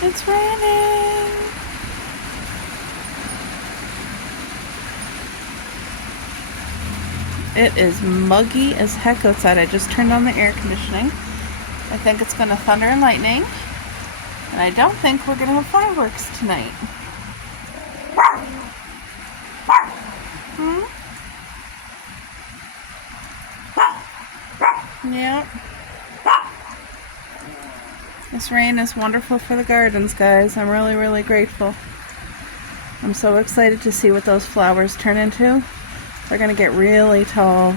It's raining. It is muggy as heck outside. I just turned on the air conditioning. I think it's going to thunder and lightning. And I don't think we're going to have fireworks tonight. Hmm? Yeah. This rain is wonderful for the gardens, guys. I'm really, really grateful. I'm so excited to see what those flowers turn into. They're going to get really tall.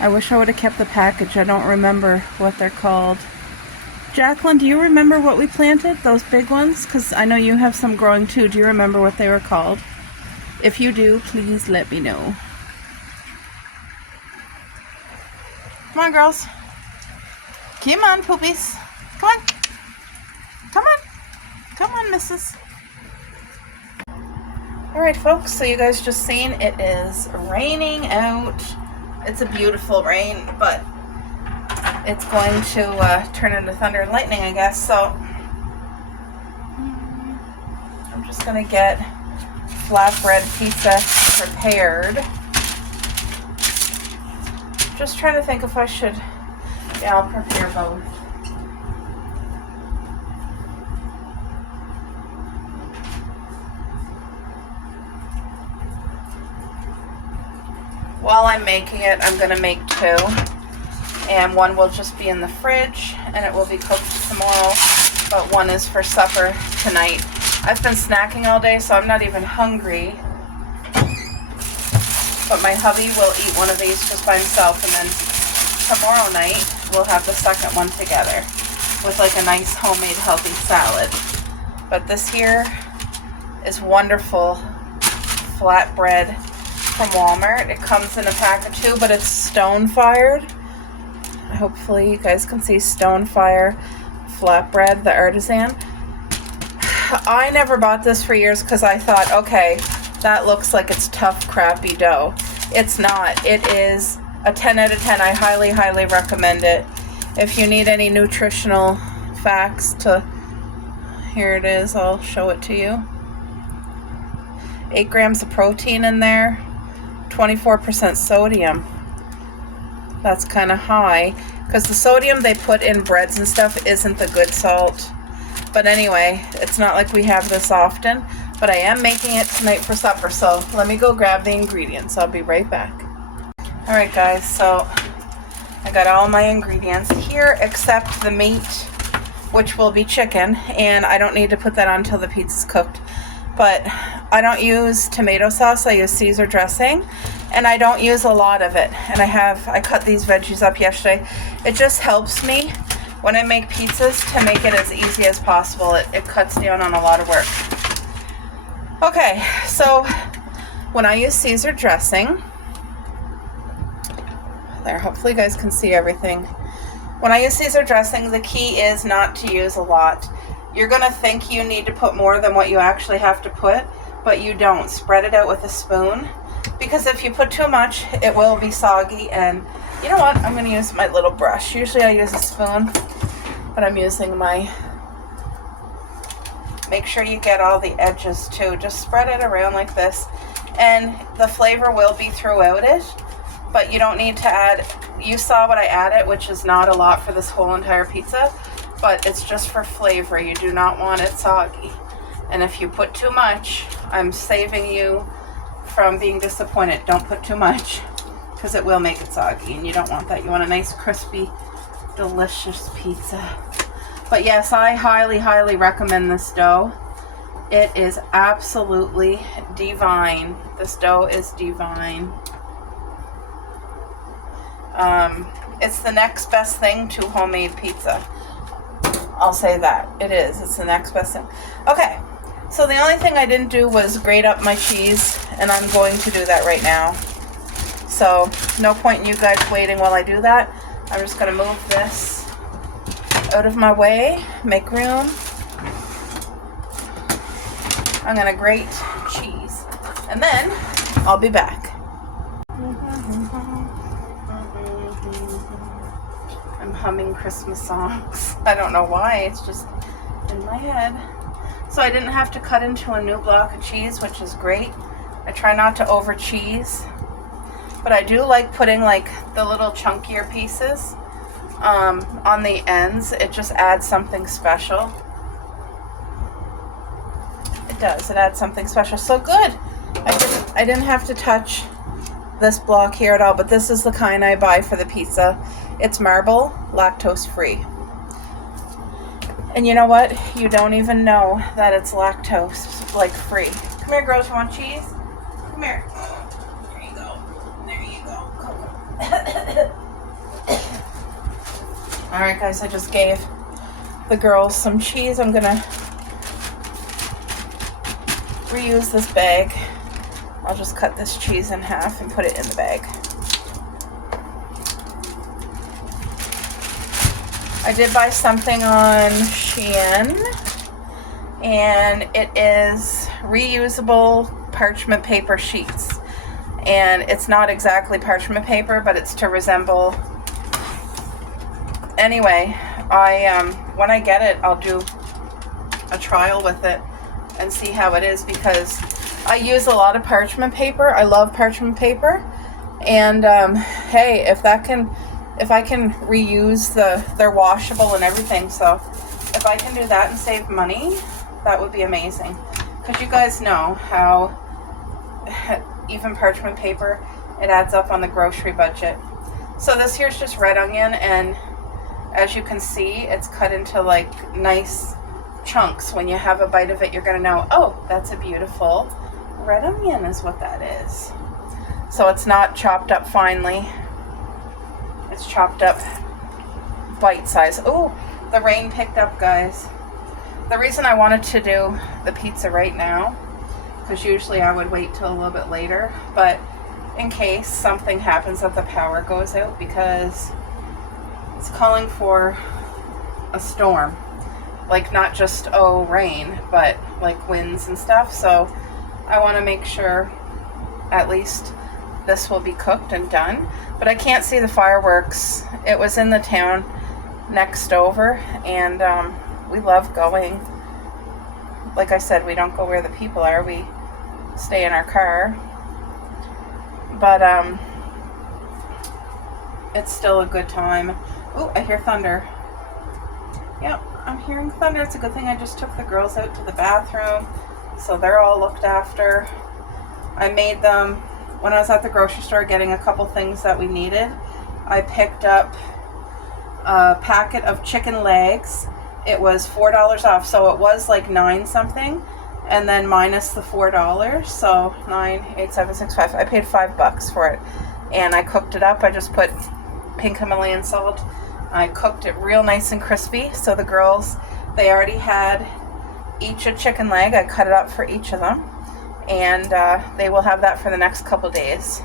I wish I would have kept the package. I don't remember what they're called. Jacqueline, do you remember what we planted? Those big ones? Because I know you have some growing too. Do you remember what they were called? If you do, please let me know. Come on, girls. Come on, poopies. Come on. Come on. Come on, missus. Alright, folks, so you guys just seen it is raining out. It's a beautiful rain, but it's going to turn into thunder and lightning, I guess. So I'm just going to get flatbread pizza prepared. Just trying to think if I should, yeah, I'll prepare both. While I'm making it, I'm going to make two, and one will just be in the fridge and it will be cooked tomorrow, but one is for supper tonight. I've been snacking all day, so I'm not even hungry, but my hubby will eat one of these just by himself, and then tomorrow night we'll have the second one together with like a nice homemade healthy salad. But this here is wonderful flatbread from Walmart. It comes in a pack of two, but it's stone-fired. Hopefully you guys can see stone-fire flatbread, the artisan. I never bought this for years because I thought, okay, that looks like it's tough, crappy dough. It's not. It is a 10 out of 10. I highly, highly recommend it. If you need any nutritional facts to, here it is, I'll show it to you. 8 grams of protein in there, 24% sodium. That's kind of high because the sodium they put in breads and stuff isn't the good salt. But anyway, it's not like we have this often, but I am making it tonight for supper, so let me go grab the ingredients. I'll be right back. Alright guys, so I got all my ingredients here except the meat, which will be chicken, and I don't need to put that on until the pizza's cooked. But I don't use tomato sauce, I use Caesar dressing, and I don't use a lot of it. And I cut these veggies up yesterday. It just helps me when I make pizzas to make it as easy as possible. It cuts down on a lot of work. Okay, so when I use Caesar dressing, there, hopefully you guys can see everything. When I use Caesar dressing, the key is not to use a lot. You're going to think you need to put more than what you actually have to put, but you don't. Spread it out with a spoon, because if you put too much, it will be soggy. And you know what? I'm going to use my little brush. Usually I use a spoon, but I'm using my... Make sure you get all the edges too. Just spread it around like this, and the flavor will be throughout it, but you don't need to add... You saw what I added, which is not a lot for this whole entire pizza, but it's just for flavor. You do not want it soggy. And if you put too much, I'm saving you from being disappointed. Don't put too much, because it will make it soggy, and you don't want that. You want a nice, crispy, delicious pizza. But yes, I highly, highly recommend this dough. It is absolutely divine. This dough is divine. It's the next best thing to homemade pizza. I'll say that. It is. It's the next best thing. Okay, so the only thing I didn't do was grate up my cheese, and I'm going to do that right now. So no point in you guys waiting while I do that. I'm just going to move this out of my way, make room. I'm going to grate cheese, and then I'll be back. I'm humming Christmas songs. I don't know why, it's just in my head. So I didn't have to cut into a new block of cheese, which is great. I try not to over cheese, but I do like putting like the little chunkier pieces on the ends. It just adds something special. It does. It adds something special. So good. I didn't have to touch this block here at all, but this is the kind I buy for the pizza. It's marble, lactose free. And you know what? You don't even know that it's lactose like free. Come here, girls. You want cheese? Come here. There you go. There you go. All right, guys. I just gave the girls some cheese. I'm gonna reuse this bag. I'll just cut this cheese in half and put it in the bag. I did buy something on Shein, and it is reusable parchment paper sheets. And it's not exactly parchment paper, but it's to resemble. Anyway, when I get it, I'll do a trial with it and see how it is, because I use a lot of parchment paper. I love parchment paper, and hey, if I can reuse they're washable and everything, so if I can do that and save money, that would be amazing. Because you guys know how even parchment paper, it adds up on the grocery budget. So this here's just red onion, and as you can see, it's cut into like nice chunks. When you have a bite of it, you're gonna know, oh, that's a beautiful red onion is what that is. So it's not chopped up finely. It's chopped up bite size. Oh, the rain picked up, guys. The reason I wanted to do the pizza right now, because usually I would wait till a little bit later, but in case something happens that the power goes out, because it's calling for a storm. Like not just, oh, rain, but like winds and stuff. So I want to make sure at least this will be cooked and done. But I can't see the fireworks. It was in the town next over, and we love going. Like I said, we don't go where the people are. We stay in our car. But it's still a good time. Oh, I hear thunder. Yep, I'm hearing thunder. It's a good thing I just took the girls out to the bathroom, so they're all looked after. I made them, when I was at the grocery store getting a couple things that we needed, I picked up a packet of chicken legs. It was $4 off, so it was like 9 something, and then minus the $4, so 9, 8, 7, 6, 5. I paid $5 for it, and I cooked it up. I just put pink Himalayan salt. I cooked it real nice and crispy. So the girls, they already had each a chicken leg. I cut it up for each of them, and they will have that for the next couple days.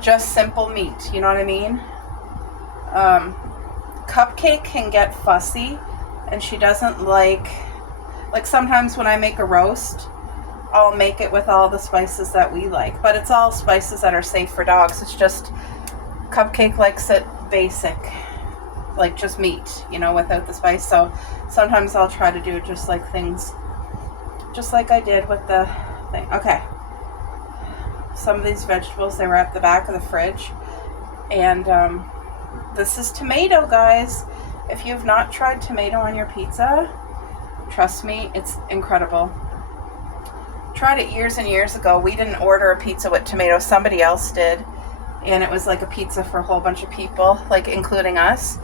Just simple meat, you know what I mean? Cupcake can get fussy, and she doesn't like sometimes when I make a roast, I'll make it with all the spices that we like, but it's all spices that are safe for dogs. It's just Cupcake likes it basic, like just meat, you know, without the spice. So sometimes I'll try to do just like things, just like I did with the thing. Okay. Some of these vegetables, they were at the back of the fridge. And this is tomato, guys. If you've not tried tomato on your pizza, trust me, it's incredible. Tried it years and years ago. We didn't order a pizza with tomato. Somebody else did. And it was like a pizza for a whole bunch of people, like including us.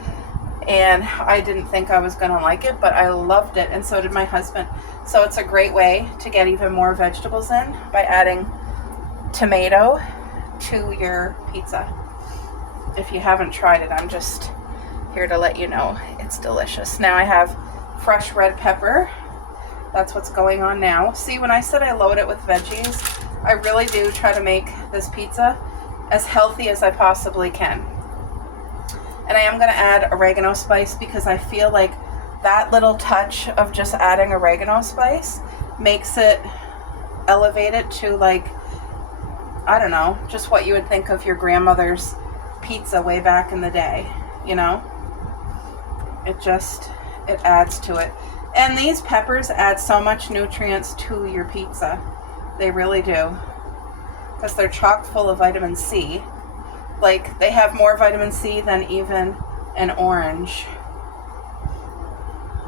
And I didn't think I was going to like it, but I loved it. And so did my husband. So it's a great way to get even more vegetables in by adding tomato to your pizza. If you haven't tried it, I'm just here to let you know it's delicious. Now I have fresh red pepper. That's what's going on now. See, when I said I load it with veggies, I really do try to make this pizza as healthy as I possibly can. And I am going to add oregano spice, because I feel like that little touch of just adding oregano spice makes it elevate it to, like, I don't know, just what you would think of your grandmother's pizza way back in the day, you know? It adds to it. And these peppers add so much nutrients to your pizza. They really do. Because they're chock full of vitamin C. Like, they have more vitamin C than even an orange.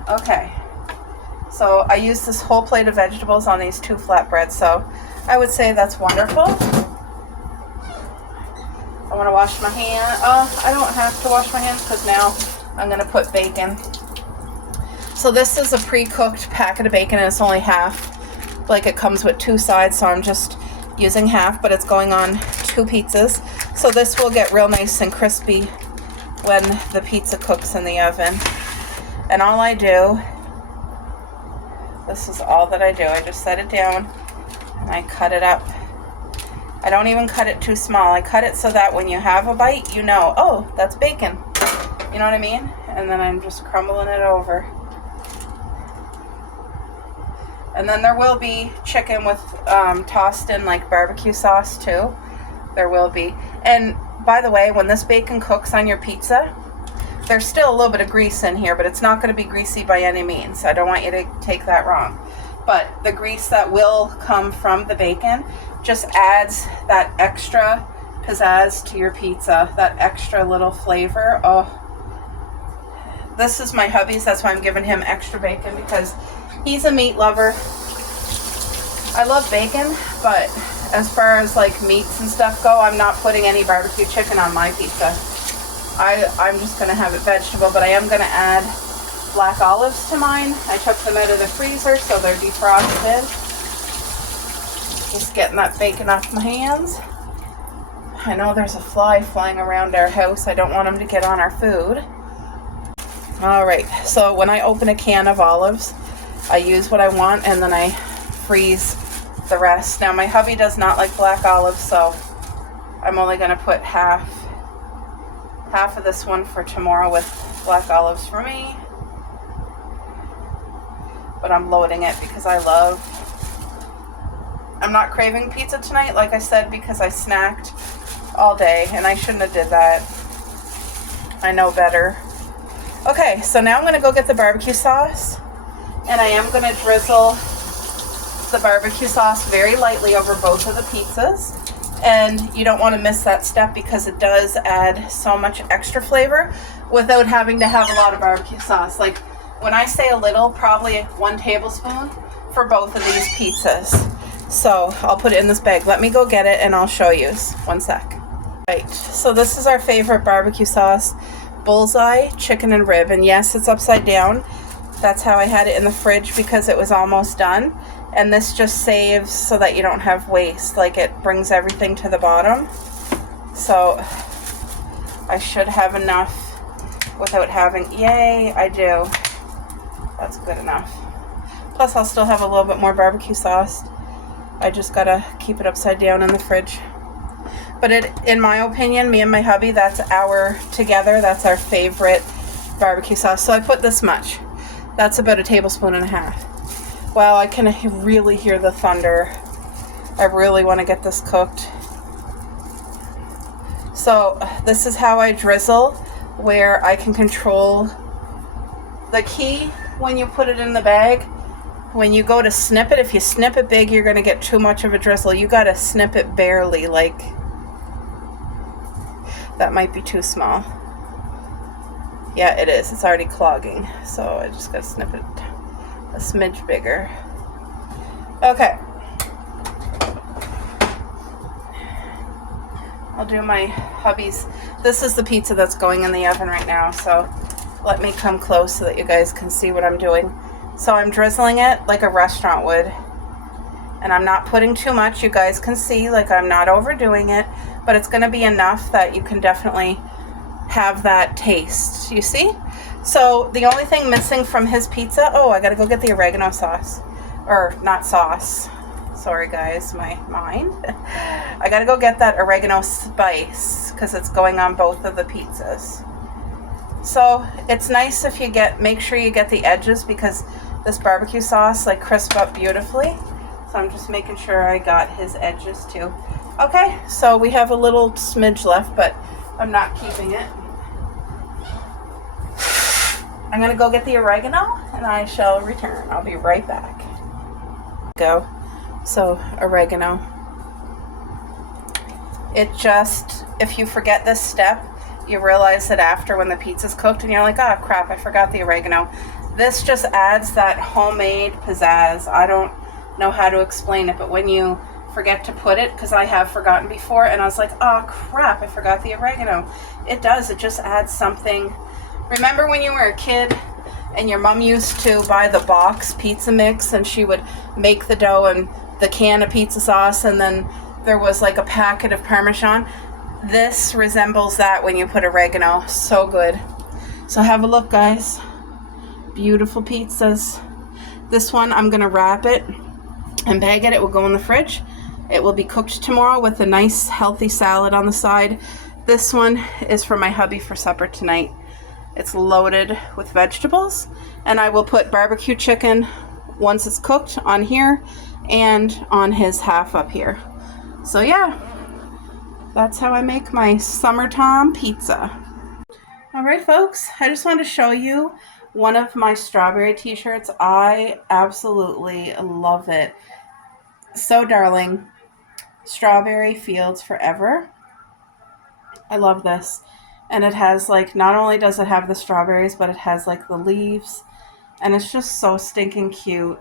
Okay. So I used this whole plate of vegetables on these 2 flatbreads. So I would say that's wonderful. I want to wash my hands. Oh, I don't have to wash my hands because now I'm going to put bacon. So this is a pre-cooked packet of bacon and it's only half. Like, it comes with 2 sides, so I'm just using half, but it's going on 2 pizzas. So this will get real nice and crispy when the pizza cooks in the oven. And all I do, this is all that I do. I just set it down and I cut it up. I don't even cut it too small. I cut it so that when you have a bite, you know, oh, that's bacon. You know what I mean? And then I'm just crumbling it over. And then there will be chicken with tossed in like barbecue sauce too. There will be. And by the way, when this bacon cooks on your pizza, there's still a little bit of grease in here, but it's not going to be greasy by any means. I don't want you to take that wrong. But the grease that will come from the bacon just adds that extra pizzazz to your pizza, that extra little flavor. Oh, this is my hubby's. That's why I'm giving him extra bacon, because he's a meat lover. I love bacon, but as far as like meats and stuff go, I'm not putting any barbecue chicken on my pizza. I'm just going to have it vegetable, but I am going to add black olives to mine. I took them out of the freezer, so they're defrosted. Just getting that bacon off my hands. I know there's a fly flying around our house. I don't want them to get on our food. Alright, so when I open a can of olives, I use what I want and then I freeze the rest. Now my hubby does not like black olives, so I'm only going to put half of this one for tomorrow with black olives for me. But I'm loading it because I'm not craving pizza tonight, like I said, because I snacked all day and I shouldn't have did that. I know better. Okay, so now I'm going to go get the barbecue sauce, and I am going to drizzle the barbecue sauce very lightly over both of the pizzas. And you don't want to miss that step because it does add so much extra flavor without having to have a lot of barbecue sauce. Like, when I say a little, probably 1 tablespoon for both of these pizzas. So I'll put it in this bag. Let me go get it and I'll show you. 1 sec. Right, so this is our favorite barbecue sauce, Bullseye chicken and rib. And yes, it's upside down. That's how I had it in the fridge because it was almost done. And this just saves so that you don't have waste. Like, it brings everything to the bottom. So I should have enough without having, yay, I do. That's good enough. Plus I'll still have a little bit more barbecue sauce. I just gotta keep it upside down in the fridge. But in my opinion, me and my hubby, that's our favorite barbecue sauce. So I put this much. That's about 1.5 tablespoons. Wow, I can really hear the thunder. I really want to get this cooked. So this is how I drizzle, where I can control the key when you put it in the bag. When you go to snip it, if you snip it big, you're going to get too much of a drizzle. You got to snip it barely, like that might be too small. Yeah, it is. It's already clogging. So I just got to snip it a smidge bigger. Okay. I'll do my hubby's. This is the pizza that's going in the oven right now, so let me come close so that you guys can see what I'm doing. So I'm drizzling it like a restaurant would. And I'm not putting too much. You guys can see, like, I'm not overdoing it, but it's going to be enough that you can definitely have that taste. You see? So the only thing missing from his pizza, oh, I got to go get the oregano sauce. Or not sauce. Sorry, guys, my mind. I got to go get that oregano spice because it's going on both of the pizzas. So it's nice if you make sure you get the edges because this barbecue sauce like crisp up beautifully. So I'm just making sure I got his edges too. Okay, so we have a little smidge left, but I'm not keeping it. I'm gonna go get the oregano and I shall return. I'll be right back. Go. So, oregano. It just, if you forget this step, you realize that after when the pizza's cooked and you're like, oh crap, I forgot the oregano. This just adds that homemade pizzazz. I don't know how to explain it, but when you forget to put it, because I have forgotten before, and I was like, oh crap, I forgot the oregano. It does, it just adds something. Remember when you were a kid and your mom used to buy the box pizza mix and she would make the dough and the can of pizza sauce and then there was like a packet of Parmesan? This resembles that when you put oregano. So good. So have a look, guys. Beautiful pizzas. This one, I'm going to wrap it and bag it. It will go in the fridge. It will be cooked tomorrow with a nice healthy salad on the side. This one is for my hubby for supper tonight. It's loaded with vegetables, and I will put barbecue chicken once it's cooked on here and on his half up here. So yeah, that's how I make my summertime pizza. All right, folks, I just wanted to show you one of my strawberry t-shirts. I absolutely love it. So darling. Strawberry Fields Forever. I love this. And it has like, not only does it have the strawberries, but it has like the leaves. And it's just so stinking cute.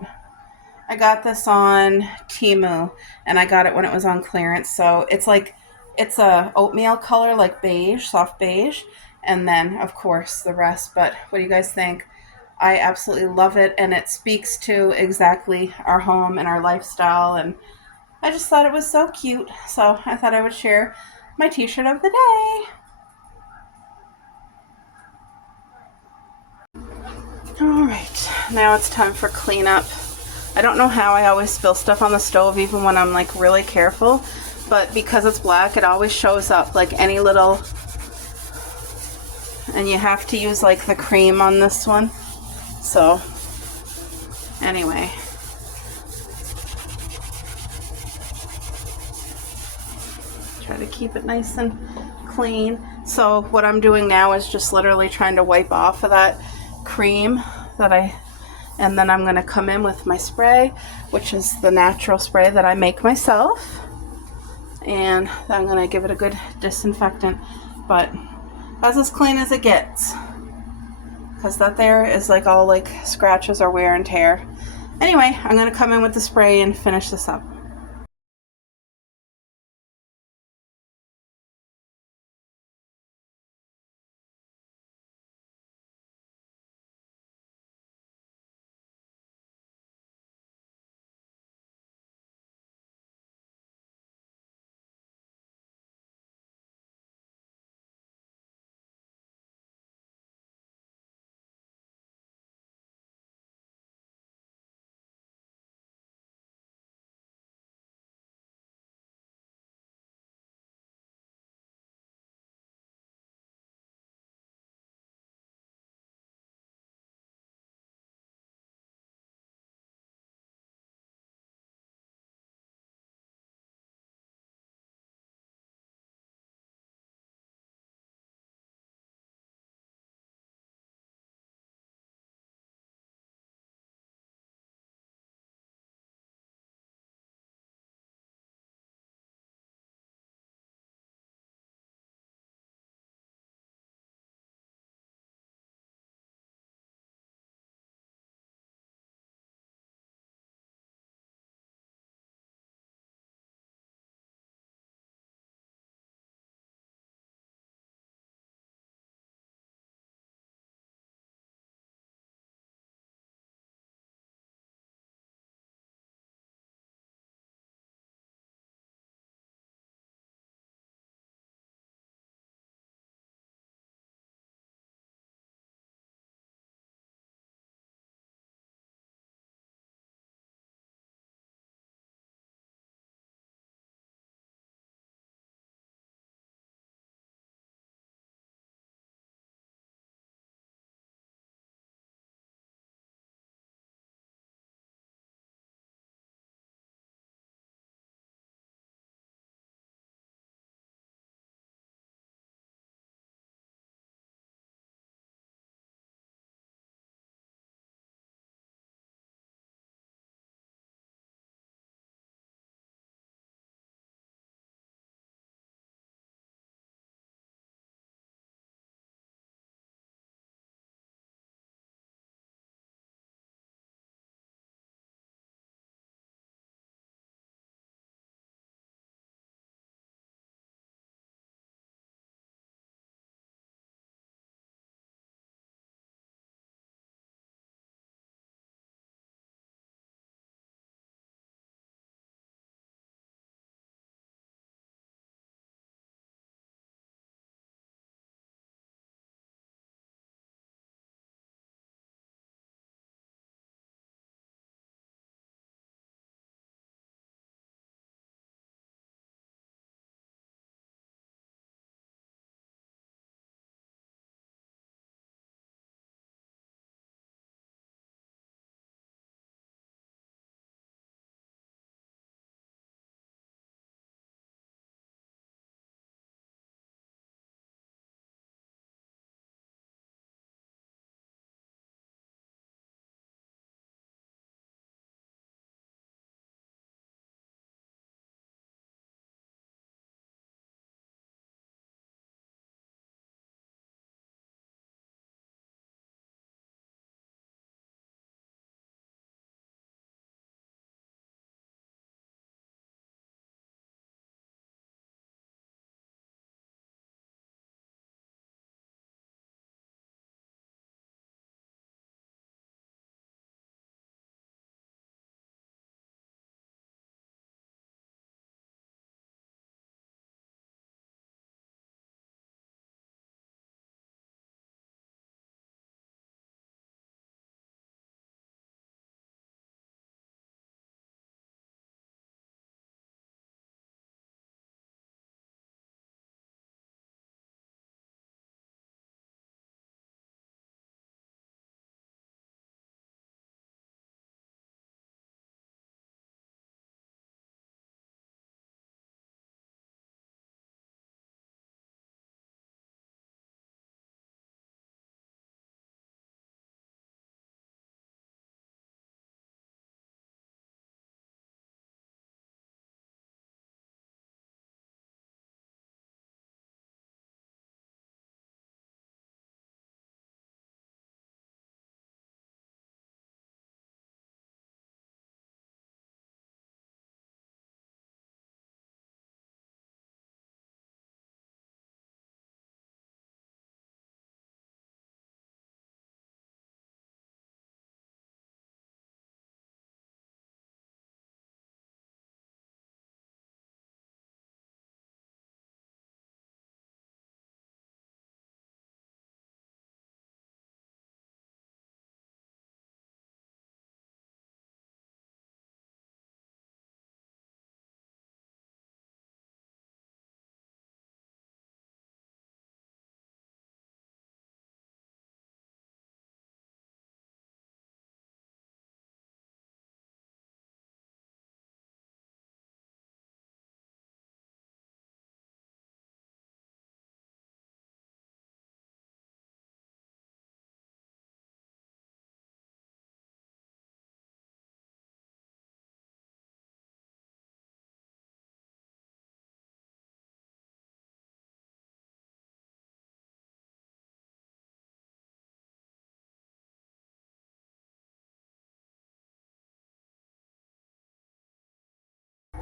I got this on Temu, and I got it when it was on clearance. So it's like, it's a oatmeal color, like beige, soft beige. And then, of course, the rest. But what do you guys think? I absolutely love it, and it speaks to exactly our home and our lifestyle. And I just thought it was so cute. So I thought I would share my t-shirt of the day. All right, now it's time for cleanup. I don't know how I always spill stuff on the stove even when I'm like really careful, but because it's black, it always shows up like any little, and you have to use like the cream on this one. So anyway, try to keep it nice and clean. So what I'm doing now is just literally trying to wipe off of that cream and then I'm going to come in with my spray, which is the natural spray that I make myself, and I'm going to give it a good disinfectant, but that's as clean as it gets, because that there is like all like scratches or wear and tear. Anyway, I'm going to come in with the spray and finish this up.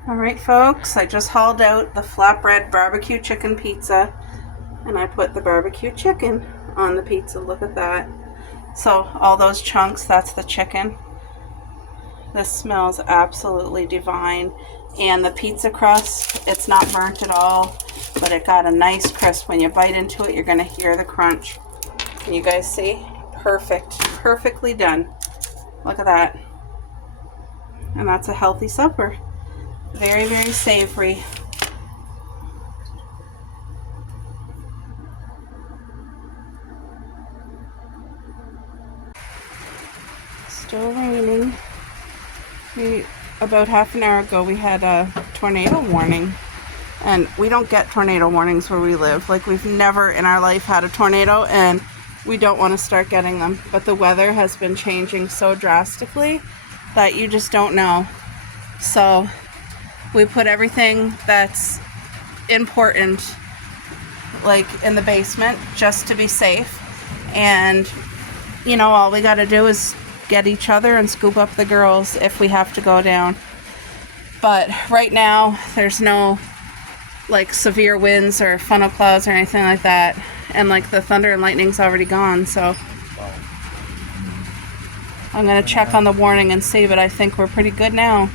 Alright folks, I just hauled out the flatbread barbecue chicken pizza and I put the barbecue chicken on the pizza. Look at that. So all those chunks, that's the chicken. This smells absolutely divine. And the pizza crust, it's not burnt at all, but it got a nice crisp. When you bite into it, you're going to hear the crunch. Can you guys see? Perfect. Perfectly done. Look at that. And that's a healthy supper. Very, very savory. Still raining. About half an hour ago we had a tornado warning. And we don't get tornado warnings where we live. Like, we've never in our life had a tornado, and we don't want to start getting them. But the weather has been changing so drastically that you just don't know. So we put everything that's important like in the basement just to be safe. And you know, all we got to do is get each other and scoop up the girls if we have to go down. But right now there's no like severe winds or funnel clouds or anything like that, and like the thunder and lightning's already gone. So I'm gonna check on the warning and see, but I think we're pretty good now.